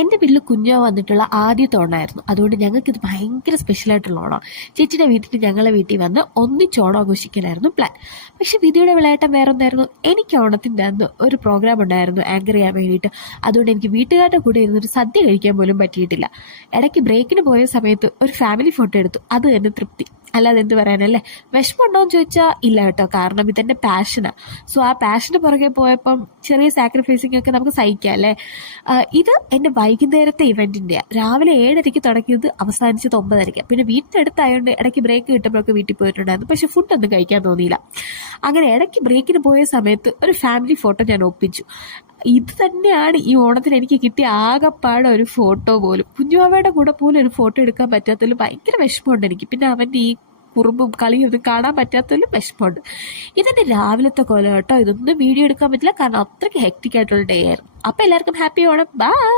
എൻ്റെ വീട്ടിൽ കുഞ്ഞോ വന്നിട്ടുള്ള ആദ്യത്തെ ഓണമായിരുന്നു. അതുകൊണ്ട് ഞങ്ങൾക്ക് ഇത് ഭയങ്കര സ്പെഷ്യലായിട്ടുള്ള ഓണം. ചേച്ചിയുടെ വീട്ടിൽ ഞങ്ങളെ വീട്ടിൽ വന്ന് ഒന്നിച്ച് ഓണം ആഘോഷിക്കലായിരുന്നു പ്ലാൻ. പക്ഷെ വിധിയുടെ വിളയാട്ടം വേറെ എന്തായിരുന്നു, എനിക്ക് ഓണത്തിൻ്റെ അന്ന് ഒരു പ്രോഗ്രാം ഉണ്ടായിരുന്നു ആങ്കർ ചെയ്യാൻ വേണ്ടിയിട്ട്. അതുകൊണ്ട് എനിക്ക് വീട്ടുകാരുടെ കൂടെ ഇരുന്നൊരു സദ്യ കഴിക്കാൻ പോലും പറ്റിയിട്ടില്ല. ഇടയ്ക്ക് ബ്രേക്കിന് പോയ സമയത്ത് ഒരു ഫാമിലി ഫോട്ടോ എടുത്തു, അത് തന്നെ തൃപ്തി. അല്ലാതെ എന്ത് പറയാനല്ലേ. വിഷമമുണ്ടോയെന്ന് ചോദിച്ചാൽ ഇല്ല കേട്ടോ, കാരണം ഇതെൻ്റെ പാഷനാണ്. സോ ആ പാഷന് പുറകെ പോയപ്പം ചെറിയ സാക്രിഫൈസിങ് ഒക്കെ നമുക്ക് സഹിക്കാം അല്ലേ. ഇത് എൻ്റെ വൈകുന്നേരത്തെ ഇവൻറ്റിൻ്റെയാണ്. രാവിലെ 7:30 തുടങ്ങിയത് അവസാനിച്ചത് 9:30. പിന്നെ വീട്ടിനടുത്തായതുകൊണ്ട് ഇടയ്ക്ക് ബ്രേക്ക് കിട്ടുമ്പോഴൊക്കെ വീട്ടിൽ പോയിട്ടുണ്ടായിരുന്നു. പക്ഷെ ഫുഡൊന്നും കഴിക്കാൻ തോന്നിയില്ല. അങ്ങനെ ഇടയ്ക്ക് ബ്രേക്കിന് പോയ സമയത്ത് ഒരു ഫാമിലി ഫോട്ടോ ഞാൻ ഒപ്പിച്ചു. ഇത് തന്നെയാണ് ഈ ഓണത്തിന് എനിക്ക് കിട്ടിയ ആകെപ്പാടെ ഒരു ഫോട്ടോ പോലും. കുഞ്ഞുമാവയുടെ കൂടെ പോലും ഒരു ഫോട്ടോ എടുക്കാൻ പറ്റാത്തതിൽ ഭയങ്കര വിഷമമുണ്ട് എനിക്ക്. പിന്നെ അവൻ്റെ ഈ കുറുമ്പും കളിയും ഒന്നും കാണാൻ പറ്റാത്തതിലും വിഷമമുണ്ട്. ഇതെൻ്റെ രാവിലത്തെ കൊല കേട്ടോ. ഇതൊന്നും വീഡിയോ എടുക്കാൻ പറ്റില്ല, കാരണം അത്രയ്ക്ക് ഹെക്റ്റിക് ആയിട്ടുള്ള ഡേ ആയിരുന്നു. അപ്പോൾ എല്ലാവർക്കും ഹാപ്പി ഓണം. ബൈ.